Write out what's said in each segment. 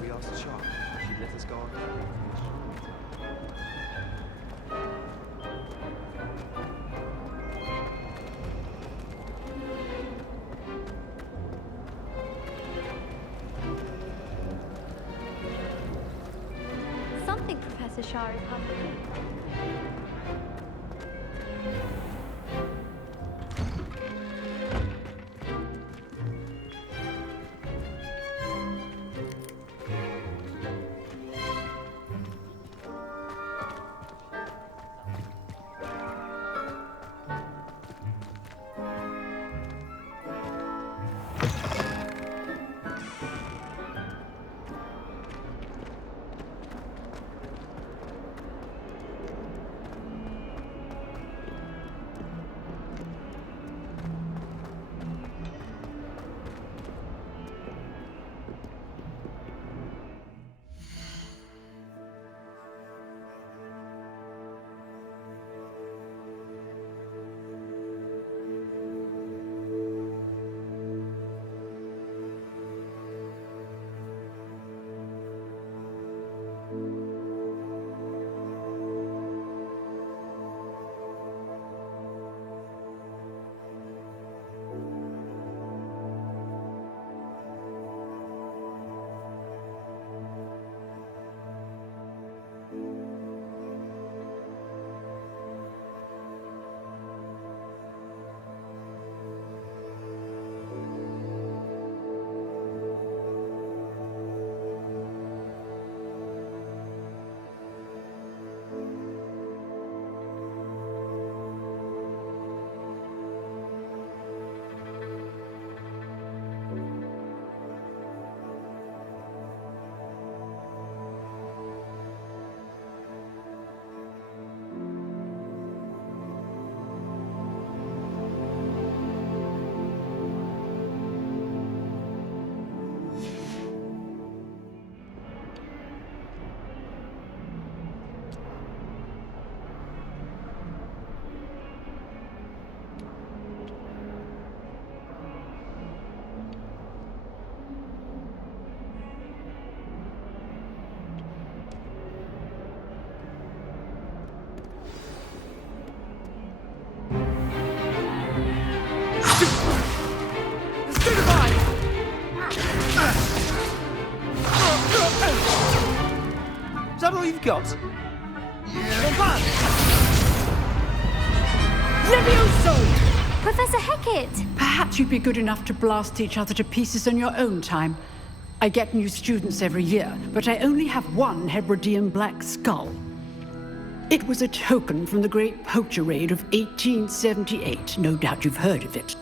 We asked Charlotte if she'd let us go on camping for a short time. Something Professor Shah is hungry. Is that all you've got? Levioso! Professor Hecat! Perhaps you'd be good enough to blast each other to pieces in your own time. I get new students every year, but I only have one Hebridean black skull. It was a token from the Great Poacher Raid of 1878. No doubt you've heard of it.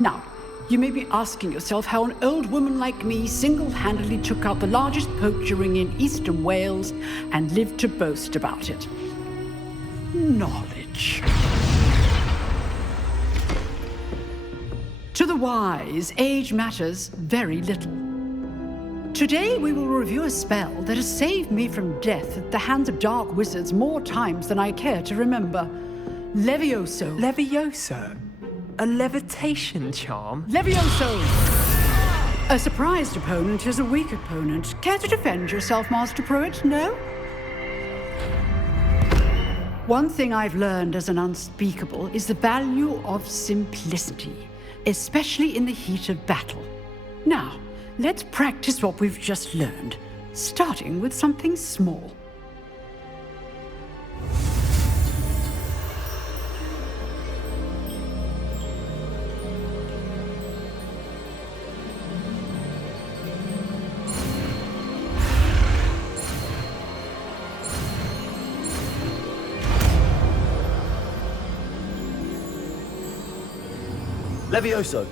Now, you may be asking yourself how an old woman like me single-handedly took out the largest poacher ring in eastern Wales and lived to boast about it. Knowledge. To the wise, age matters very little. Today we will review a spell that has saved me from death at the hands of dark wizards more times than I care to remember. Levioso. Levioso? A levitation charm? Levioso! A surprised opponent is a weak opponent. Care to defend yourself, Master Pruitt? No? One thing I've learned as an unspeakable is the value of simplicity, especially in the heat of battle. Now, let's practice what we've just learned, starting with something small. Levioso.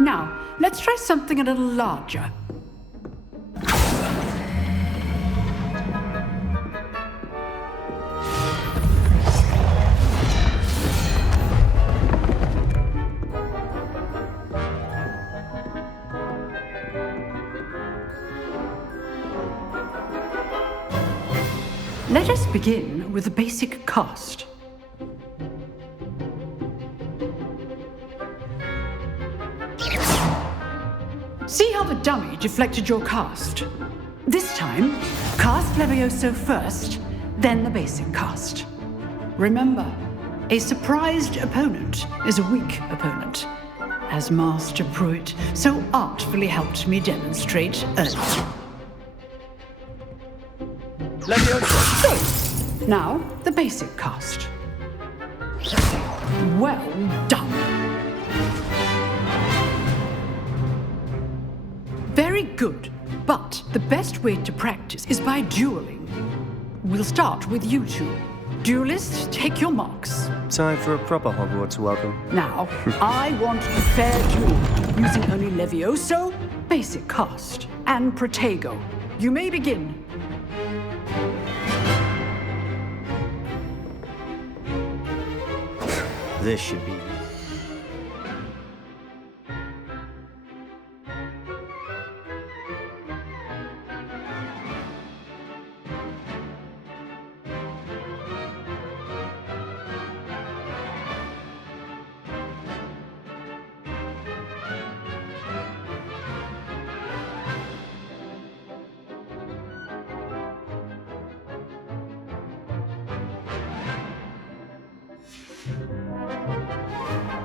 Now, let's try something a little larger. Let us begin with the basic cast. See how the dummy deflected your cast? This time, cast Levioso first, then the basic cast. Remember, a surprised opponent is a weak opponent, as Master Pruitt so artfully helped me demonstrate earlier. Leviosa! So, now the basic cast. Well done. Very good, but the best way to practice is by dueling. We'll start with you two. Duelists, take your marks. Time for a proper Hogwarts welcome. Now, I want a fair duel, using only Levioso, basic cast, and Protego. You may begin. This should be...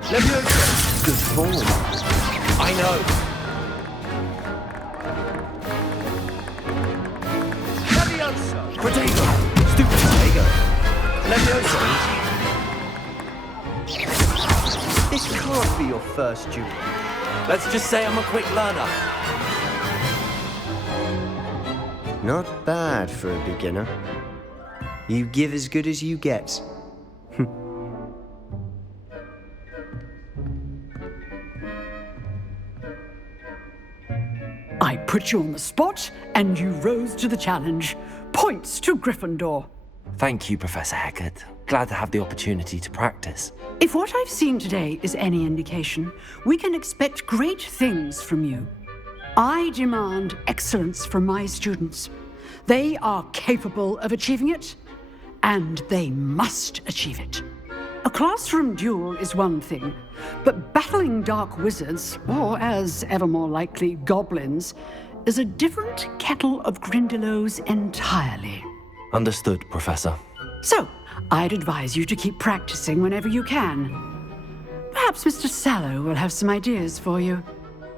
Leviosa! Good form. I know! Leviosa! Protego! Stupid Protego! Leviosa! This can't be your first duel. Let's just say I'm a quick learner. Not bad for a beginner. You give as good as you get. I put you on the spot, and you rose to the challenge. Points to Gryffindor. Thank you, Professor Hecat. Glad to have the opportunity to practice. If what I've seen today is any indication, we can expect great things from you. I demand excellence from my students. They are capable of achieving it, and they must achieve it. A classroom duel is one thing, but battling dark wizards, or as ever more likely, goblins, is a different kettle of Grindylows entirely. Understood, Professor. So, I'd advise you to keep practicing whenever you can. Perhaps Mr. Sallow will have some ideas for you.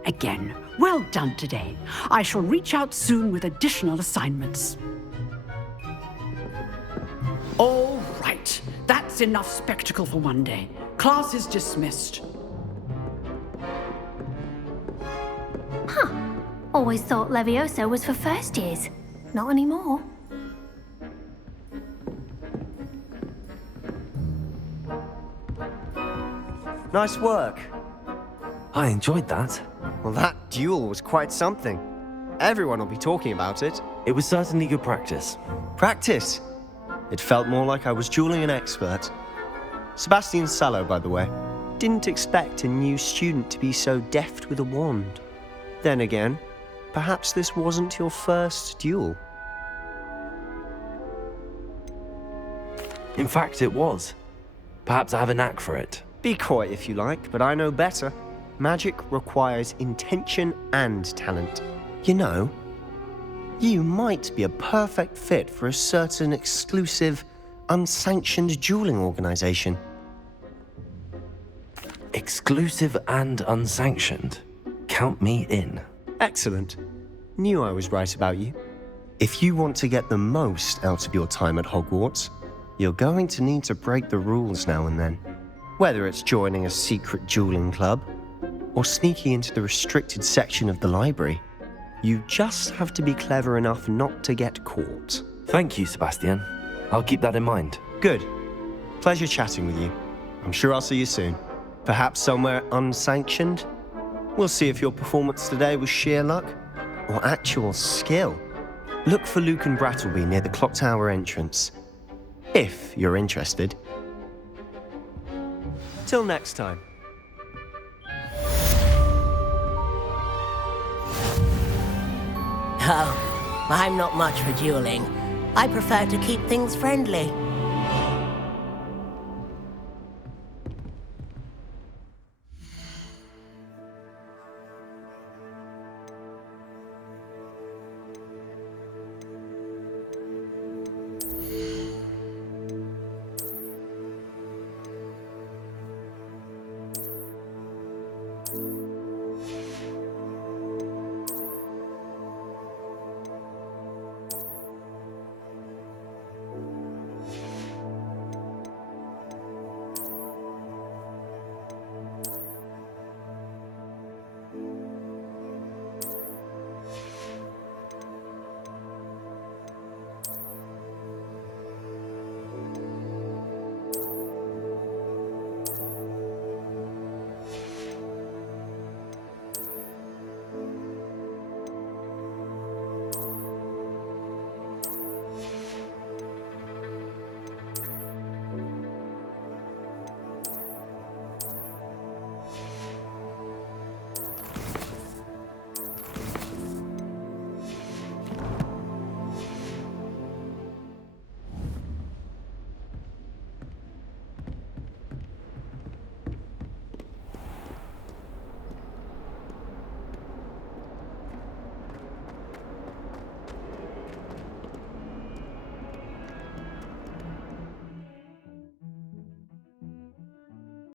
Again, well done today. I shall reach out soon with additional assignments. All right, that's enough spectacle for one day. Class is dismissed. Always thought Levioso was for first years. Not anymore. Nice work. I enjoyed that. Well, that duel was quite something. Everyone will be talking about it. It was certainly good practice. Practice. It felt more like I was dueling an expert. Sebastian Sallow, by the way. Didn't expect a new student to be so deft with a wand. Then again, perhaps this wasn't your first duel. In fact, it was. Perhaps I have a knack for it. Be coy if you like, but I know better. Magic requires intention and talent. You know, you might be a perfect fit for a certain exclusive, unsanctioned dueling organization. Exclusive and unsanctioned. Count me in. Excellent. Knew I was right about you. If you want to get the most out of your time at Hogwarts, you're going to need to break the rules now and then. Whether it's joining a secret dueling club, or sneaking into the restricted section of the library, you just have to be clever enough not to get caught. Thank you, Sebastian. I'll keep that in mind. Good. Pleasure chatting with you. I'm sure I'll see you soon. Perhaps somewhere unsanctioned? We'll see if your performance today was sheer luck or actual skill. Look for Luke and Brattleby near the clock tower entrance, if you're interested. Till next time. Oh, I'm not much for dueling. I prefer to keep things friendly. Hogwarts.